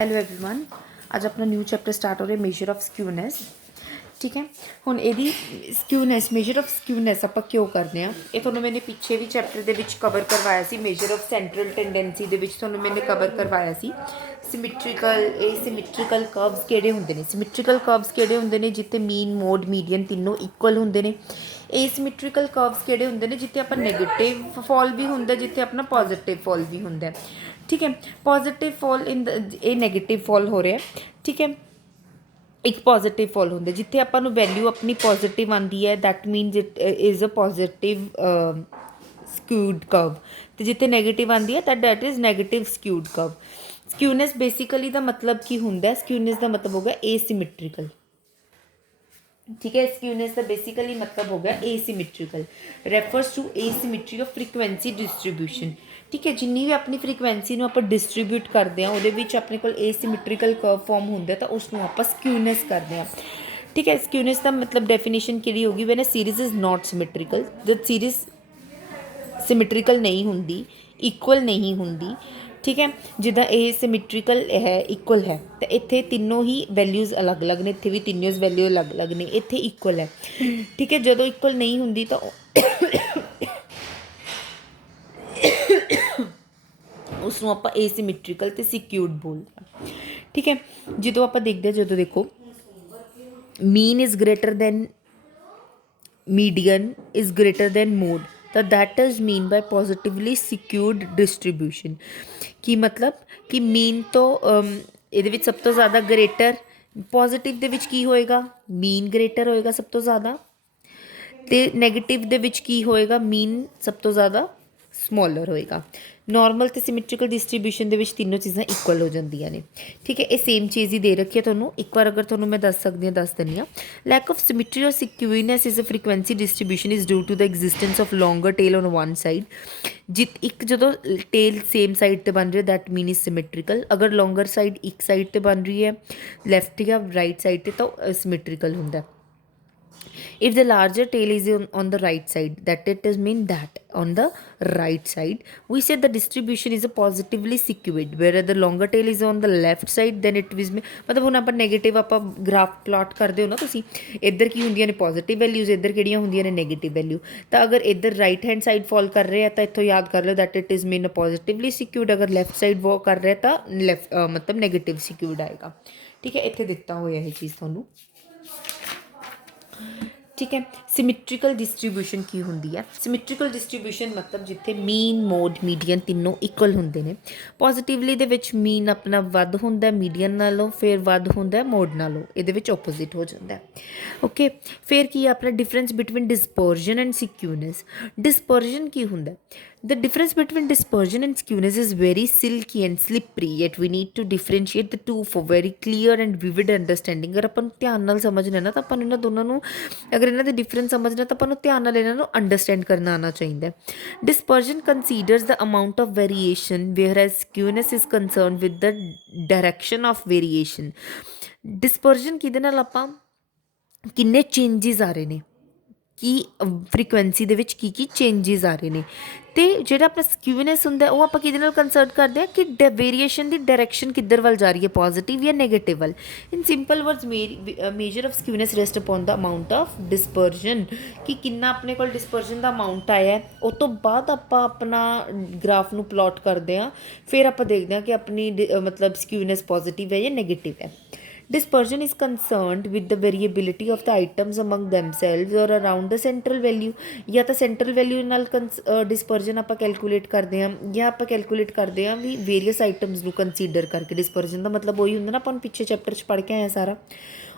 Hello everyone, आज अपना new chapter start हो रहा है मेजर ऑफ स्क्यूनेस। ठीक है, ਹੁਣ ਇਹਦੀ ਸਕਿਊਨੈਸ ਮੇਜਰ ਆਫ ਸਕਿਊਨੈਸ ਆਪਾਂ ਕਿਉਂ ਕਰਦੇ ਆ। ਇਹ ਤੁਹਾਨੂੰ ਮੈंने ਪਿੱਛੇ ਵੀ ਚੈਪਟਰ ਦੇ ਵਿੱਚ ਕਵਰ ਕਰਵਾਇਆ ਸੀ। ਮੇਜਰ ਆਫ ਸੈਂਟਰਲ ਟੈਂਡੈਂਸੀ ਦੇ ਵਿੱਚ ਤੁਹਾਨੂੰ ਮੈंने ਕਵਰ ਕਰਵਾਇਆ ਸੀ ਸਿਮੈਟ੍ਰੀਕਲ ਸਿਮੈਟ੍ਰੀਕਲ ਕਰਵਸ ਕਿਹੜੇ ਹੁੰਦੇ ਨੇ। ਸਿਮੈਟ੍ਰੀਕਲ ਕਰਵਸ ਕਿਹੜੇ ਹੁੰਦੇ ਨੇ ਜਿੱਥੇ ਮੀਨ ਮੋਡ ਮੀਡੀਅਨ ਤਿੰਨੋਂ ਇਕੁਅਲ ਹੁੰਦੇ ਨੇ। ਏਸਿਮੈਟ੍ਰੀਕਲ ਕਰਵਸ ਕਿਹੜੇ ਹੁੰਦੇ ਨੇ ਜਿੱਥੇ ਆਪਾਂ ਨੈਗੇਟਿਵ ਫॉल ਵੀ ਹੁੰਦਾ ਜਿੱਥੇ ਆਪਣਾ ਪੋਜ਼ਿਟਿਵ ਫॉल ਵੀ ਹੁੰਦਾ। ठीक है, पॉजिटिव फॉल इन ये नैगेटिव फॉल हो रहा है। ठीक है, एक पॉजिटिव फॉल होंगे जिथे अपन वैल्यू अपनी पॉजिटिव आती है that मीनस it is a positive skewed curve. तो जिथे नैगेटिव आती है that is negative skewed curve. Skewness basically का मतलब की होंगे, स्क्यूनेस का मतलब होगा एसिमैट्रिकल। ठीक है, स्क्यूनेस का बेसिकली मतलब हो गया asymmetrical, refers to asymmetry of frequency distribution. ठीक है, जिन्नी भी अपनी फ्रीकुएंसी ਨੂੰ ਆਪਾਂ ਡਿਸਟ੍ਰੀਬਿਊਟ ਕਰਦੇ ਹਾਂ ਉਹਦੇ ਵਿੱਚ ਆਪਣੇ ਕੋਲ एसिमैट्रिकल कर्व फॉर्म ਹੁੰਦਾ ਤਾਂ ਉਸ ਨੂੰ ਆਪਾਂ स्क्यूनेस ਕਰਦੇ ਹਾਂ। ठीक है, स्क्यूनेस का मतलब डेफिनेशन की होगी when a series is not symmetrical, जब सीरीज सिमेट्रिकल नहीं होंगी, इक्वल नहीं होंगी। ठीक है, जिदा ये सिमेट्रिकल है इक्वल है तो इत्थे तीनों ही वैल्यूज़ अलग अलग ने, इत्थे भी तीनों वैल्यू अलग अलग ने, इत्थे इक्वल है। ठीक है, जो इक्वल नहीं होंगी तो उसनों आपां एसिमैट्रिकल ते सिक्यूर्ड बोलते हैं। ठीक है, जो आप देखते जो देखो mean is greater than median is greater than mode तो that is mean by positively skewed distribution. की मतलब कि मीन तो ये सब तो ज़्यादा ग्रेटर पॉजिटिव दे विच की होएगा मीन ग्रेटर होएगा सब तो ज़्यादा, तो नैगेटिव दे विच की होएगा मीन सब तो ज़्यादा ਸਮੋਲਰ ਹੋਏਗਾ। ਨੋਰਮਲ ਤੇ ਸਿਮੈਟ੍ਰੀਕਲ ਡਿਸਟ੍ਰੀਬਿਊਸ਼ਨ ਦੇ ਵਿੱਚ ਤਿੰਨੋਂ ਚੀਜ਼ਾਂ ਇਕੁਅਲ ਹੋ ਜਾਂਦੀਆਂ ਨੇ। ਠੀਕ ਹੈ, ਇਹ ਸੇਮ ਚੀਜ਼ ਹੀ ਦੇ ਰੱਖੀ ਹੈ ਤੁਹਾਨੂੰ। ਇੱਕ ਵਾਰ ਅਗਰ ਤੁਹਾਨੂੰ ਮੈਂ ਦੱਸ ਸਕਦੀ ਹਾਂ ਦੱਸ ਦਿੰਦੀ ਹਾਂ। ਲੈਕ of symmetry or skewness is a frequency distribution is due to the existence of longer tail on one side. ਇੱਕ ਜਦੋਂ ਟੇਲ ਸੇਮ ਸਾਈਡ 'ਤੇ ਬਣ ਰਹੀ ਹੈ ਦੈਟ ਮੀਨ ਇਜ਼ ਸਿਮੈਟ੍ਰੀਕਲ। ਅਗਰ ਲੌਂਗਰ ਸਾਈਡ ਇੱਕ ਸਾਈਡ 'ਤੇ ਬਣ ਰਹੀ ਹੈ ਲੈਫਟ ਜਾਂ ਰਾਈਟ ਸਾਈਡ 'ਤੇ ਤਾਂ ਸਿਮੈਟ੍ਰੀਕਲ ਹੁੰਦਾ। If the larger tail is on the right side, that it is mean that on the right side we say the distribution is a positively skewed, whereas the longer tail is on the left side then it is मतलब ਹੁਣ ਆਪਾਂ negative ਆਪਾਂ graph plot ਕਰਦੇ ਹੋ ਨਾ ਤੁਸੀਂ, ਇੱਧਰ ਕੀ ਹੁੰਦੀਆਂ ਨੇ ਪੋਜ਼ਿਟਿਵ ਵੈਲਿਊਜ਼, ਇੱਧਰ ਕਿਹੜੀਆਂ ਹੁੰਦੀਆਂ ਨੇ ਨੈਗੇਟਿਵ ਵੈਲਿਊ। ਤਾਂ ਅਗਰ ਇੱਧਰ ਰਾਈਟ ਹੈਂਡ ਸਾਈਡ ਫॉल ਕਰ ਰਿਹਾ ਤਾਂ ਇੱਥੋਂ ਯਾਦ ਕਰ ਲਓ that it is mean positively skewed. ਅਗਰ ਲੈਫਟ ਸਾਈਡ ਵੋ ਕਰ ਰਿਹਾ ਤਾਂ ਲੈਫਟ ਮਤਲਬ ਨੈਗੇਟਿਵ ਸਿਕਿਊਰਡ ਆਏਗਾ। ਠੀਕ ਹੈ, ਇੱਥੇ ਦਿੱਤਾ ਹੋਇਆ ਇਹ ਚੀਜ਼ ਤੁਹਾਨੂੰ। ठीक है, सिमैट्रिकल डिस्ट्रीब्यूशन की होंगी है। सिमैट्रिकल डिस्ट्रीब्यूशन मतलब जिथे मीन मोड मीडियन तीनों इक्वल होंगे ने। पॉजिटिवली दे विच मीन अपना वध होंदा मीडियन नालों, फिर वध होंदा मोड नालों, इहदे विच ओपोजिट हो जाता है। ओके, फिर की अपना difference between dispersion and skewness. Dispersion की होंदा, the difference between dispersion and skewness is very silky and slippery, yet we need to differentiate the two for very clear and vivid understanding। अगर अपन ध्यान नाल समझना ना तो अपन इन्हां दोनों नूं, अगर इन्हां दे डिफरेंस समझना तो अपन ध्यान नाल इन्हां नूं अंडरस्टैंड करना आना चाहिए। Dispersion considers the amount of variation, whereas skewness is concerned with the direction of variation। Dispersion किहदे नाल आपां किन्ने चेंजेस आ रहे ने कि फ्रीकुएंसी ਦੇ ਵਿੱਚ ਕੀ ਚੇਂजेस ਆ ਰਹੇ ਨੇ। ਤੇ ਜਿਹੜਾ ਆਪਣਾ ਸਕਿਊਨੈਸ ਹੁੰਦਾ ਉਹ ਆਪਾਂ ਕਿਹਦੇ ਨਾਲ ਕੰਸਰਟ ਕਰਦੇ ਆ ਕਿ ਵੇਰੀਏਸ਼ਨ ਦੀ ਡਾਇਰੈਕਸ਼ਨ ਕਿੱਧਰ ਵੱਲ ਜਾ ਰਹੀ ਹੈ, ਪੋਜ਼ਿਟਿਵ ਜਾਂ ਨੈਗੇਟਿਵ ਵੱਲ। In simple words measure of skewness rest upon the amount of dispersion, ਕਿ ਕਿੰਨਾ ਆਪਣੇ ਕੋਲ ਡਿਸਪਰਜਨ ਦਾ ਅਮਾਊਂਟ ਆਇਆ ਉਹ ਤੋਂ ਬਾਅਦ ਆਪਾਂ ਆਪਣਾ ਗ੍ਰਾਫ ਨੂੰ ਪਲਾਟ ਕਰਦੇ ਹਾਂ। ਫਿਰ ਆਪਾਂ ਦੇਖਦੇ ਹਾਂ ਕਿ ਆਪਣੀ ਮਤਲਬ ਸਕਿਊਨੈਸ ਪੋਜ਼ਿਟਿਵ ਹੈ ਜਾਂ ਨੈਗੇਟਿਵ ਹੈ। Dispersion is concerned with the variability of the items among themselves or around the central value। या तो central value नाल dispersion आप कैलकुलेट करते हैं या आप कैलकुलेट करते हैं भी वेरियस आइटम्स को कंसीडर करके। डिस्पर्जन का मतलब वही होंगे ना, अपन पिछले चैप्टर पढ़ के आए सारा।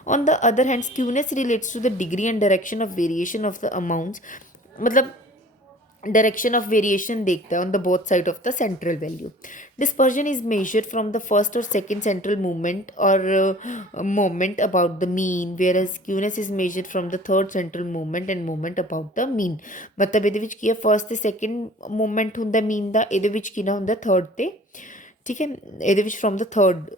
On the other hand, skewness relates to the degree and direction of variation of the amounts, मतलब direction of variation देखता है on the both side of the central value। Dispersion is measured from the first or second central movement or moment about the mean, whereas skewness is measured from the third central movement and moment about the mean। मतलब ਇਹਦੇ ਵਿੱਚ ਕੀ ਹੈ, first ਤੇ second movement ਹੁੰਦਾ ਮੀਨ ਦਾ, ਇਹਦੇ ਵਿੱਚ ਕੀ ਨਾ ਹੁੰਦਾ ਥਰਡ ਤੇ। ਠੀਕ ਹੈ, ਇਹਦੇ ਵਿੱਚ from the third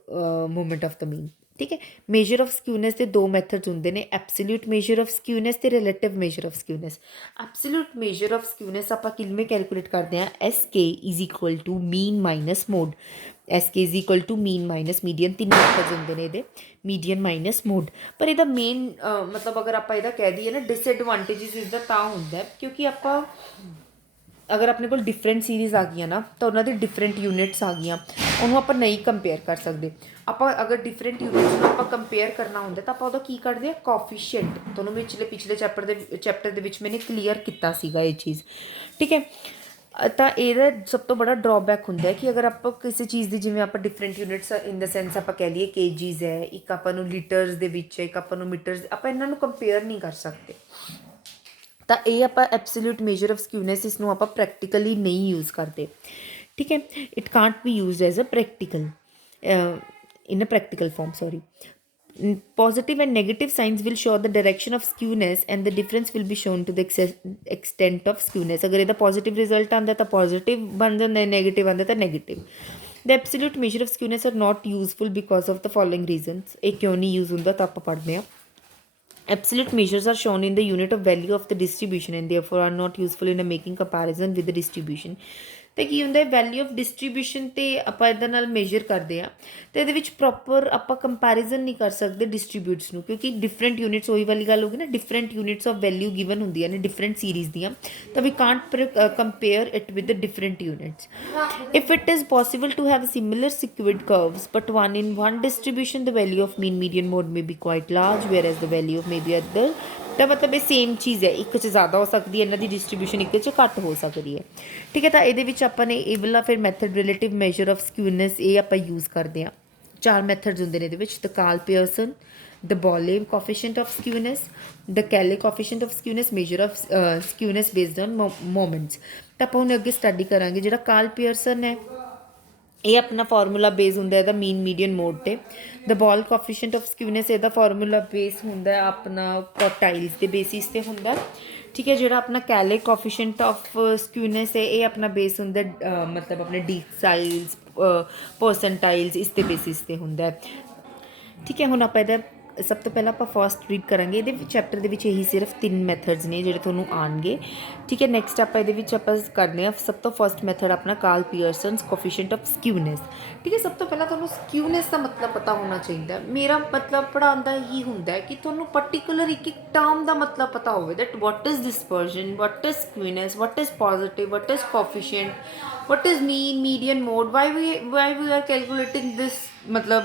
movement of the mean. ठीक है, मेजर ऑफ स्क्यूनेस के दो मैथड्स होंगे ने, एब्सोल्यूट मेजर ऑफ स्क्यूनेस ते relative measure of skewness. Absolute measure of skewness आप किमें कैलकुलेट करते हैं, S K is equal to mean minus mode. SK is equal to mean minus median, तीन मैथड्स होंगे ने ये मीडियन माइनस मोड। पर ਇਹਦਾ मेन मतलब अगर आप ਇਹਦਾ कह दईए ना डिसएडवांटेजिस इसका ਤਾਂ ਹੁੰਦਾ क्योंकि आप अगर अपने को डिफरेंट सीरीज़ आ गई ना तो उन्होंने डिफरेंट यूनिट्स आ गई, उन्होंने आप नहीं कंपेयर कर सकते। आप अगर डिफरेंट यूनिट्स आप कंपेयर करना होंगे तो आप की करते हैं कोफिशिएंट, तो पिछले चैप्टर के मैंने क्लीयर किया ये चीज़, ठीक है। तो ये सब तो बड़ा ड्रॉबैक होंगे कि अगर आप किसी चीज़ की जिमें आप different units in the sense आप कह लीए केजीज है, एक आपू लीटर्स के एक आपू मीटर्स, आप इन्हों कंपेयर नहीं कर सकते। तो ये आप एब्सोल्यूट मेजर ऑफ स्क्यूनेस इसनों आप प्रैक्टिकली नहीं यूज़ करते, ठीक है। It can't be use as a practical in a practical form, sorry. Positive and negative signs will show the direction of skewness and the difference will be shown to the extent of skewness। अगर ਇਹਦਾ positive result आंदा ਤਾਂ positive बन जाता है, negative आंदा ਤਾਂ negative। The absolute measure of skewness are not useful because of the following reasons। ਇਹ ਕਿਉਂ ਨਹੀਂ use ਹੁੰਦਾ ਤਾਂ ਆਪਾਂ ਪੜ੍ਹਦੇ ਹਾਂ। Absolute measures are shown in the unit of value of the distribution and therefore are not useful in making comparison with the distribution। तो की होंगे वैल्यू ऑफ डिस्ट्रीब्यूशन तो आप इहदे नाल मेजर करते हैं तो ये प्रॉपर आप कंपैरिजन नहीं कर सकते डिस्ट्रीब्यूट्स नूं, क्योंकि डिफरेंट यूनिट्स वही वाली गल होगी ना, different units of value given होंदियां ने डिफरेंट सीरीज़ दियां, तो we can't compare it with the different units. If it is possible to have similar skewed curves but one in one distribution the value of mean median mode may be quite large whereas the value of may be other, तो मतलब ये same चीज़ है, एक ज़्यादा हो सकती है, इन्हों की डिस्ट्रीब्यूशन एक घट हो सकती है, ठीक है। तो ये अपने ये वाला फिर method relative measure of skewness ये आप यूज़ करते हैं। चार मैथड्स होंगे ने the Karl Pearson, the Bowley coefficient of skewness, the Kelly coefficient of skewness, measure of skewness based on moments. तो आप उन्हें अगे स्टडी करांगे। जो कार्ल पियर्सन है ये अपना फॉर्मूला बेस होंगे है मीन मीडियन मोड पे। The ball coefficient of skewness यदा फॉर्मूला बेस होंगे अपना क्वार्टाइल्स के बेसिस पे होंगे, ठीक है। जो अपना कैले कोफिशिएंट ऑफ स्क्यूनेस है ये अपना बेस होंगे मतलब अपने डिसाइल्स परसेंटाइल्स इसके बेसिस पे होंगे, ठीक है। हुण आप सब तो पहले आप फस्ट रीड करांगे। ये चैप्टर के यही सिर्फ 3 मैथड्स ने जो थोनों आएंगे, ठीक है। नैक्सट आप करने सब तो फस्ट मैथड अपना Karl Pearson's coefficient of skewness, ठीक है। सब तो पहला थोनों स्क्यूनेस का मतलब पता होना चाहिए। मेरा मतलब पढ़ाने का ही होंगे कि थोनों पर्टिकुलर एक टर्म का मतलब पता हो that what is dispersion, what is skewness, what is positive, what is coefficient, what is mean median mode, why we are calculating this, मतलब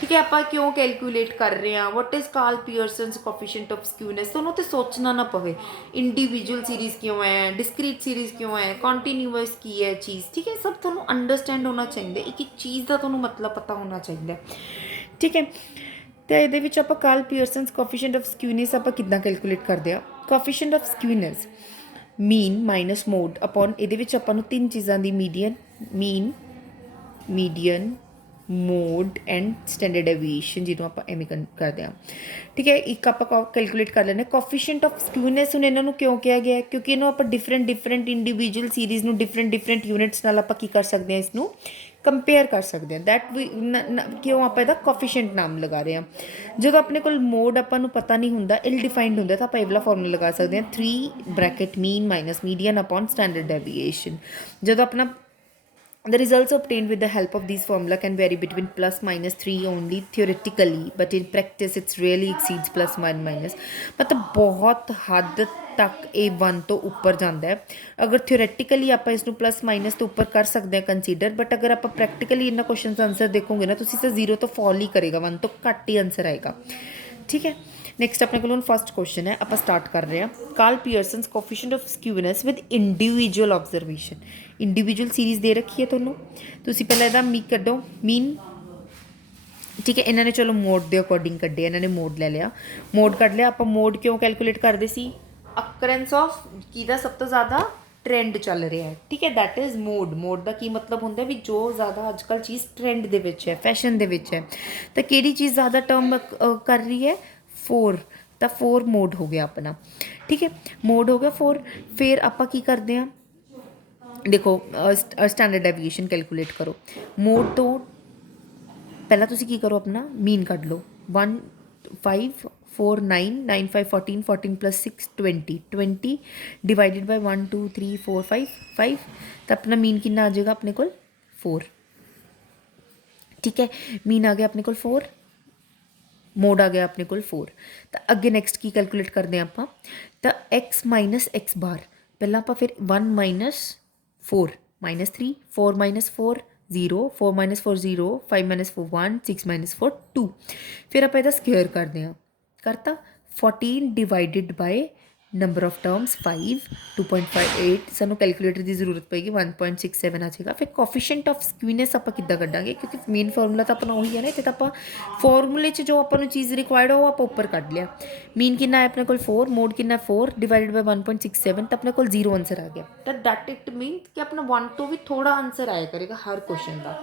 ठीक है। आप क्यों कैलकुलेट कर रहे हैं, what is Karl Pearson's coefficient of skewness, तो उन्होंने सोचना ना पवे। इंडिविजुअल सीरीज़ क्यों है, डिस्क्रीट सीरीज़ क्यों है, कॉन्टीन्यूअस की है चीज़, ठीक है। सब थोनों अंडरस्टैंड होना चाहिए, एक चीज़ का थोनों मतलब पता होना चाहिए, ठीक है। तो ये आप Karl Pearson's coefficient of skewness आप कितना कैलकुलेट करते हैं। Coefficient of skewness mean minus mode upon ये आपको 3 चीज़ों की median, mean median mode and standard deviation जिन्होंने आप एवं करते हैं, ठीक है। एक आप कैलकुलेट कर लें कोफिशिएंट ऑफ स्क्यूनेस। हूँ इन्हों क्यों कहा गया क्योंकि इन्हों आप डिफरेंट इंडिविजुअल सीरीज़ में डिफरेंट यूनिट्स नाल आप की कर सकते हैं, इसनों कंपेयर कर सकते हैं। दैट वी क्यों आप इसका कोफिशिएंट नाम लगा रहे हैं। जो अपने को मोड आपको पता नहीं होंगे, इल डिफाइंड होंगे, तो आप ये वाला फॉर्मूला लगा सकते हैं 3 bracket mean minus median upon standard deviation. जो अपना the results obtained with the help of these formula can vary between plus minus 3 only theoretically, but in practice it really exceeds plus minus। मतलब बहुत हद तक ये 1 तो ऊपर जाता है। अगर थियोरेटिकली आप इसनों प्लस माइनस तो ऊपर कर सकते हैं कंसीडर, बट अगर आप प्रैक्टिकली इन्होंने क्वेश्चन आंसर देखोगे ना तो 0 तो फॉल ही करेगा, 1 तो घट ही आंसर आएगा, ठीक है। नैक्सट अपने को फस्ट क्वेश्चन है, आप स्टार्ट कर रहे हैं। Karl Pearson's coefficient of skewness with individual observation. Individual series दे रखी है थोनों, तुसी पहले इहदा मी कड्डो मीन, ठीक है। इन्होंने चलो मोड के अकॉर्डिंग कड्डे, इन्होंने मोड ले लिया, मोड कढ़ लिया। आप मोड क्यों कैलकुलेट करते सी, अकरेंस ऑफ किदा सब तो ज़्यादा ट्रेंड चल रहा है, ठीक है। That is mode. मोड का की मतलब होंगे भी जो ज़्यादा अजकल चीज़ ट्रेंड दे विच है, फैशन दे विच है, तो किहड़ी चीज़ ज़्यादा टर्म कर रही है, 4, तो 4 मोड हो गया अपना, ठीक है। मोड हो गया 4। फिर आप की करते हैं, देखो स्टैंडर्ड डेविएशन कैलकुलेट करो। मोड तो पहला तुसी की करो, अपना मीन कढ़ लो। 1 5 4 9 9 5 14 14 प्लस 6 20 20 डिवाइडेड बाय 1 2 3 4 5 5, तो अपना मीन कितना आ जाएगा अपने को 4, ठीक है, मीन आ गया अपने को 4, मोड आ गया अपने को 4। तो अगे नैक्सट की कैलकुलेट करते हैं आप, तो एक्स माइनस एक्स बार, पहला आप फिर 1 minus 4 minus 3, 4 minus 4 0, 4 minus 4 0, 5 minus 4 1, 6 minus 4 2, फिर आप ਇਹਦਾ ਸਕੁਅਰ ਕਰਦੇ ਹਾਂ, करता 14 divided by number of terms 5, 2.58 ਸਾਨੂੰ कैलकुलेटर की जरूरत पेगी, 1.67 आ जाएगा। फिर कोफिशिएंट ऑफ स्क्यूनेस आप किद्दां कड्डांगे, क्योंकि मेन फॉर्मूला तो अपना वही है ना, इत्थे तो आप फॉर्मूले च जो अपन चीज़ रिक्वायर्ड है वो आप ऊपर कढ़ लिया। मीन कितना है अपने को 4, मोड कितना 4 डिवाइडेड बाय 1.67, तो अपने को 0 आंसर आ गया। तो दैट इट मीन कि अपना 1 तो भी थोड़ा आंसर आया करेगा हर क्वेश्चन का।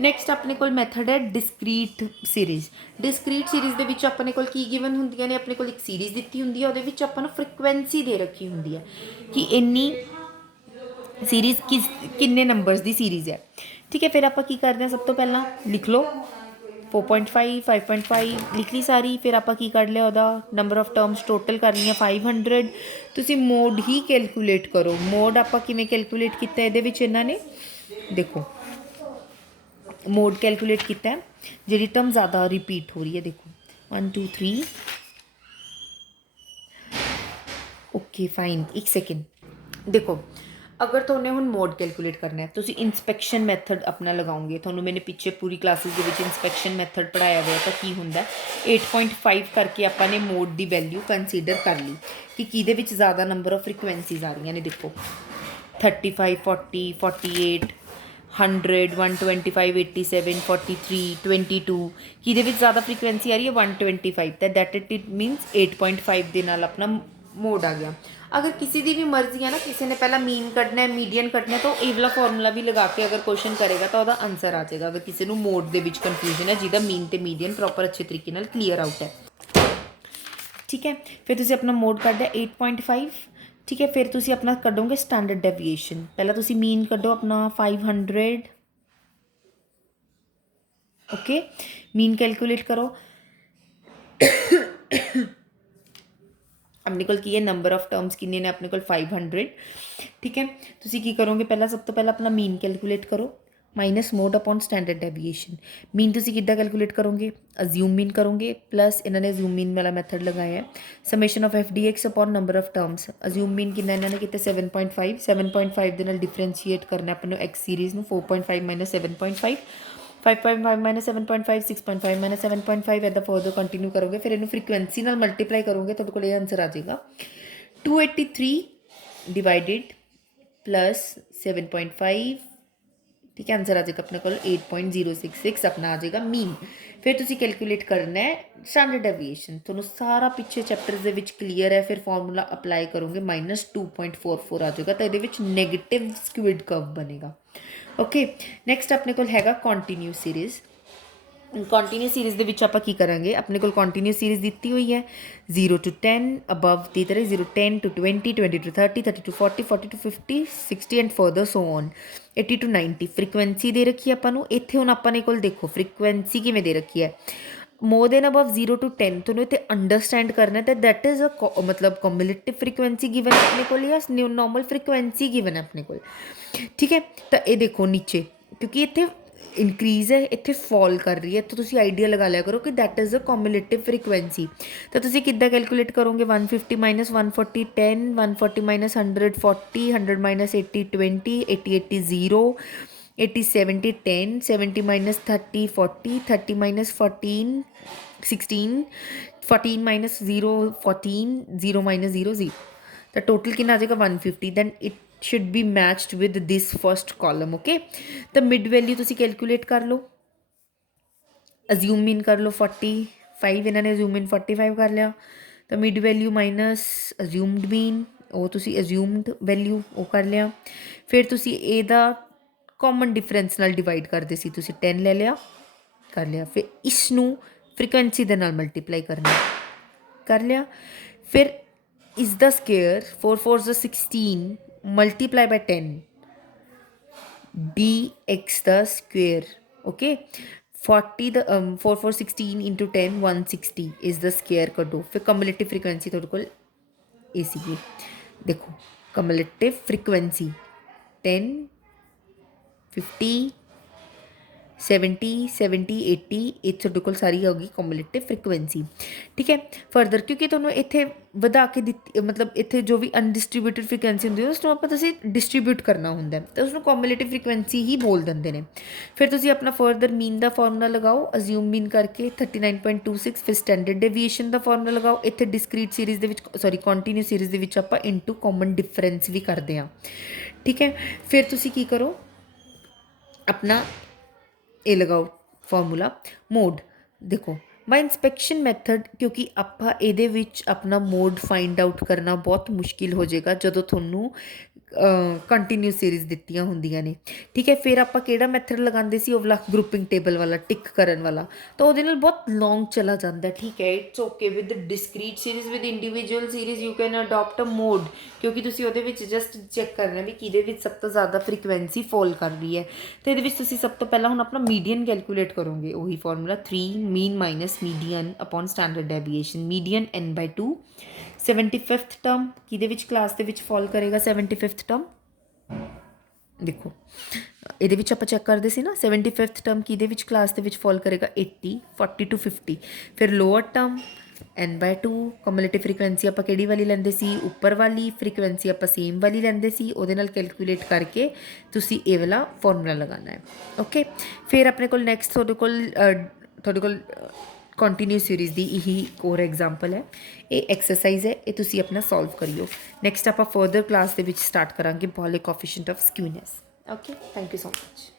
नैक्सट अपने को मैथड है डिस्क्रीट सीरीज़। डिस्क्रीट सीरीज़ ਦੇ ਵਿੱਚ ਆਪਣੇ ਕੋਲ ਕੀ ਗਿਵਨ ਹੁੰਦੀਆਂ ਨੇ, ਆਪਣੇ ਕੋਲ ਇੱਕ ਸੀਰੀਜ਼ ਦਿੱਤੀ ਹੁੰਦੀ ਹੈ, ਉਹਦੇ ਵਿੱਚ ਆਪਾਂ ਨੂੰ ਫ੍ਰੀਕੁਐਂਸੀ ਦੇ ਰੱਖੀ ਹੁੰਦੀ ਹੈ ਕਿ ਇੰਨੀ सीरीज़ किन्ने नंबर्स की सीरीज़ है। ठीक है, फिर आप की करते हैं, सब तो पहला लिख लो 4.5, 5.5 लिख ली सारी। फिर आप की कर लिया वह नंबर ऑफ टर्म्स टोटल कर लिया 500। तुसी मोड ही कैलकुलेट करो, मोड आप किवें कैलकुलेट किया, ये इन्होंने देखो मोड कैलकुलेट किया है, जी टर्म ज़्यादा रिपीट हो रही है, देखो 1 2 3 ओके फाइन, एक सेकेंड। देखो अगर तुमने हुण मोड कैलकुलेट करना है, तुसी इंस्पैक्शन मैथड अपना लगाओगे, थोनों मैंने पिछे पूरी क्लासिस के विच इंस्पैक्शन मैथड पढ़ाया गया तो की हुंदा 8.5 करके आपने मोड की वैल्यू कंसीडर कर ली कि किहदे विच ज़्यादा नंबर ऑफ फ्रीकुएंसीज आ रही ने। देखो 35 40 48 100 125 87 43 22 किहदे विच ज़्यादा फ्रीकुएंसी आ रही है 125, तो दैट इट मीनस 8.5 के नाल अपना मोड आ गया। अगर किसी की भी मर्जी है ना, किसी ने पहला मीन कढ़ना है मीडियन कढ़ना है, तो ये वाला फॉर्मूला भी लगा के अगर क्वेश्चन करेगा तो वह आंसर आ जाएगा। अगर किसी को मोड के कन्फ्यूजन है, जिसका मीन तो मीडियन प्रॉपर अच्छे तरीके नाल क्लीयर आउट है। ठीक है, फिर तुसी अपना मोड कढ़ दिया 8.5। ठीक है, फिर तुसी अपना कढ़ोगे स्टैंडर्ड डेविएशन, पहला तुसी मीन कढ़ो अपना 500। ओके, मीन कैलकुलेट करो, अपने को की है नंबर ऑफ टर्म्स किन्ने ने अपने को 500। ठीक है, तुसी की करोगे, पहला सब तो पहला अपना मीन कैलकुलेट करो minus mode upon standard deviation. Mean तुसी किद्दां कैलकुलेट करोगे, अज्यूम मीन करोगे, प्लस इन्होंने अज्यूम मीन वाला मैथड लगाया है summation of F D x upon number of terms. Assume mean कितना इन्होंने किया 7.5, 7.5 के नाल डिफरेंशिएट करना अपने एक्स सीरीज़ में 4.5 माइनस 7.5, 5.5 माइनस 7.5, 6.5 माइनस 7.5 इदा फर्दर कंटिन्यू करोगे, फिर इन्होंने फ्रीकुएंसी नाल मल्टीप्लाई करोगे तो को आंसर आ जाएगा 283 डिवाइडेड प्लस 7.5। ठीक है, आंसर आ जाएगा अपने को 8.066 अपना आ जाएगा मीन। फिर तुसी कैलकुलेट करना है स्टैंडर्ड डेविएशन, थोड़ा सारा पिछले चैप्टर्स के विच क्लीयर है। फिर फॉर्मूला अप्लाई करोगे -2.44 आ जाएगा, तो ये नैगेटिव स्क्विड कर्व बनेगा। ओके, नैक्सट अपने को हैगा कॉन्टीन्यू सीरीज़। कॉन्टीन्यू सीरीज़ के विच आपां की करांगे, अपने को कॉन्टीन्यू सीरीज़ दी हुई है 0 to 10 अबव दी तरह 0 10 to 20 20 to 30 30 to 40 40 to 50 60 and further so on 80 to 90 frequency दे रखी है आपां इत्थे। हुण अपने को देखो फ्रीकुएंसी किवें दे रखी है, मोर देन अबव 0 to 10 तुहानूं इत्थे अंडरस्टैंड करना है दैट इज़ अ मतलब कम्यूलेटिव फ्रीकुएंसी गिवन है अपने को, या नॉर्मल फ्रीकुएंसी गिवन है अपने को। ठीक है, तो ये देखो नीचे क्योंकि इत्थे इंक्रीज़ है, इत्थे फॉल कर रही है, तो तुसी आइडिया लगा लिया करो कि that is a cumulative frequency. तो तुसी किद्दां कैलकुलेट करोगे 150 minus 140 10, 140 minus 100 40, 100 minus 80 20, 80 80 0, 80 70 10, 70 minus 30 40, 30 minus 14 16, 14 minus 0 14, 0 minus 0 0, तो टोटल कितना आ जाएगा 150। Then it should be matched with this first column. Okay, तो मिड वैल्यू तुसी कैलकुलेट कर लो, अज्यूम मीन कर लो 45, इन्होंने अज्यूम मीन 45 कर लिया, तो mid value minus assumed mean वो तुसी अज्यूम्ड वैल्यू वो कर लिया। फिर तुसी एदा कॉमन डिफरेंस नाल डिवाइड करते सी, तुसी 10 ले लिया कर लिया, फिर इसनू फ्रीकुएंसी दे नाल मल्टीप्लाई करना कर लिया। फिर is the square 4 4 16 multiply by 10 dx the square। okay, 40 the 4 4 16 into 10 160 is the square करो। फिर कम्यूलेटिव फ्रीकुएंसी थोड़े को ए सी देखो कम्यूलेटिव फ्रीकुएंसी 10 50 70 70 80 ਇਹ ਤੁਹਾਡੇ ਕੋਲ ਸਾਰੀ ਹੋਗੀ ਕਮਿਊਲੇਟਿਵ ਫ੍ਰੀਕੁਐਂਸੀ। ਠੀਕ ਹੈ, ਫਰਦਰ ਕਿਉਂਕਿ ਤੁਹਾਨੂੰ ਇੱਥੇ ਵਧਾ ਕੇ ਦਿੱਤੀ, ਮਤਲਬ ਇੱਥੇ ਜੋ ਵੀ ਅਨਡਿਸਟ੍ਰੀਬਿਊਟਡ ਫ੍ਰੀਕੁਐਂਸੀ ਹੁੰਦੀ ਹੈ ਉਸ ਨੂੰ ਆਪਾਂ ਤੁਸੀਂ ਡਿਸਟ੍ਰੀਬਿਊਟ ਕਰਨਾ ਹੁੰਦਾ ਤਾਂ ਉਸਨੂੰ ਕਮਿਊਲੇਟਿਵ ਫ੍ਰੀਕੁਐਂਸੀ ਹੀ ਬੋਲ ਦਿੰਦੇ ਨੇ। ਫਿਰ ਤੁਸੀਂ ਆਪਣਾ ਫਰਦਰ ਮੀਨ ਦਾ ਫਾਰਮੂਲਾ ਲਗਾਓ, ਅਜ਼ਿਊਮ ਮੀਨ ਕਰਕੇ 39.26, ਫਿਰ ਸਟੈਂਡਰਡ ਡੇਵੀਏਸ਼ਨ ਦਾ ਫਾਰਮੂਲਾ ਲਗਾਓ। ਇੱਥੇ ਡਿਸਕ੍ਰੀਟ ਸੀਰੀਜ਼ ਦੇ ਵਿੱਚ ਕੰਟੀਨਿਊ ਸੀਰੀਜ਼ ਦੇ ਵਿੱਚ ਆਪਾਂ ਇਨਟੂ ਕਾਮਨ ਡਿਫਰੈਂਸ ਵੀ ਕਰਦੇ ਹਾਂ। ਠੀਕ ਹੈ, ਫਿਰ ਤੁਸੀਂ ਕੀ ਕਰੋ, ਆਪਣਾ ਇਹ ਲਗਾਓ ਫਾਰਮੂਲਾ ਮੋਡ। ਦੇਖੋ ਬਾਈ ਇੰਸਪੈਕਸ਼ਨ ਮੈਥਡ, ਕਿਉਂਕਿ ਆਪਾਂ ਇਹਦੇ ਵਿੱਚ ਆਪਣਾ ਮੋਡ ਫਾਈਂਡ ਆਊਟ ਕਰਨਾ ਬਹੁਤ ਮੁਸ਼ਕਿਲ ਹੋ ਜਾਏਗਾ ਜਦੋਂ ਤੁਹਾਨੂੰ ਕੰਟੀਨਿਊ ਸੀਰੀਜ਼ ਦਿੱਤੀਆਂ ਹੁੰਦੀਆਂ ਨੇ। ਠੀਕ ਹੈ, ਫਿਰ ਆਪਾਂ ਕਿਹੜਾ ਮੈਥਡ ਲਗਾਉਂਦੇ ਸੀ, ਉਹ ਵਾਲਾ ਗਰੁੱਪਿੰਗ ਟੇਬਲ ਵਾਲਾ, ਟਿਕ ਕਰਨ ਵਾਲਾ, ਤਾਂ ਉਹਦੇ ਨਾਲ ਬਹੁਤ ਲੌਂਗ ਚਲਾ ਜਾਂਦਾ। ਠੀਕ ਹੈ, it's okay with discrete series, with individual series you can adopt a mode, ਕਿਉਂਕਿ ਤੁਸੀਂ ਉਹਦੇ ਵਿੱਚ ਜਸਟ ਚੈੱਕ ਕਰਨਾ ਵੀ ਕਿਹਦੇ ਵਿੱਚ ਸਭ ਤੋਂ ਜ਼ਿਆਦਾ ਫ੍ਰੀਕੁਐਂਸੀ ਫੋਲ ਕਰ ਰਹੀ ਹੈ। ਅਤੇ ਇਹਦੇ ਵਿੱਚ ਤੁਸੀਂ ਸਭ ਤੋਂ ਪਹਿਲਾਂ ਹੁਣ ਆਪਣਾ ਮੀਡੀਅਨ ਕੈਲਕੂਲੇਟ ਕਰੋਗੇ, ਉਹੀ formula 3 mean minus median upon standard deviation, median n/2। 75th term ਕਿਹਦੇ ਵਿੱਚ ਕਲਾਸ ਦੇ ਵਿੱਚ ਫੋਲ ਕਰੇਗਾ, 75th ਟਰਮ ਦੇਖੋ ਇਹਦੇ ਵਿੱਚ ਆਪਾਂ ਚੈੱਕ ਕਰਦੇ ਸੀ ਨਾ, 75th ਟਰਮ ਕਿਹਦੇ ਵਿੱਚ ਕਲਾਸ ਦੇ ਵਿੱਚ ਫੋਲ ਕਰੇਗਾ, 80 40 to 50। ਫਿਰ ਲੋਅਰ ਟਰਮ n/2, ਕਮਿਊਲੇਟਿਵ ਫ੍ਰੀਕੁਐਂਸੀ ਆਪਾਂ ਕਿਹੜੀ ਵਾਲੀ ਲੈਂਦੇ ਸੀ, ਉੱਪਰ ਵਾਲੀ, ਫ੍ਰੀਕੁਐਂਸੀ ਆਪਾਂ ਸੇਮ ਵਾਲੀ ਲੈਂਦੇ ਸੀ, ਉਹਦੇ ਨਾਲ ਕੈਲਕੂਲੇਟ ਕਰਕੇ ਤੁਸੀਂ ਇਹ ਵਾਲਾ ਫਾਰਮੂਲਾ ਲਗਾਉਣਾ ਹੈ। ਓਕੇ, ਫਿਰ ਆਪਣੇ ਕੋਲ ਨੈਕਸਟ ਤੁਹਾਡੇ ਕੋਲ ਕੰਟੀਨਿਊ ਸੀਰੀਜ਼ ਦੀ ਇਹੀ ਹੋਰ ਐਗਜ਼ਾਮਪਲ ਹੈ। ਇਹ ਐਕਸਰਸਾਈਜ਼ ਹੈ, ਇਹ ਤੁਸੀਂ ਆਪਣਾ ਸੋਲਵ ਕਰਿਓ। ਨੈਕਸਟ ਆਪਾਂ ਫਰਦਰ ਕਲਾਸ ਦੇ ਵਿੱਚ ਸਟਾਰਟ ਕਰਾਂਗੇ ਪੋਲਿਕ coefficient of skewness. Okay, thank you so much.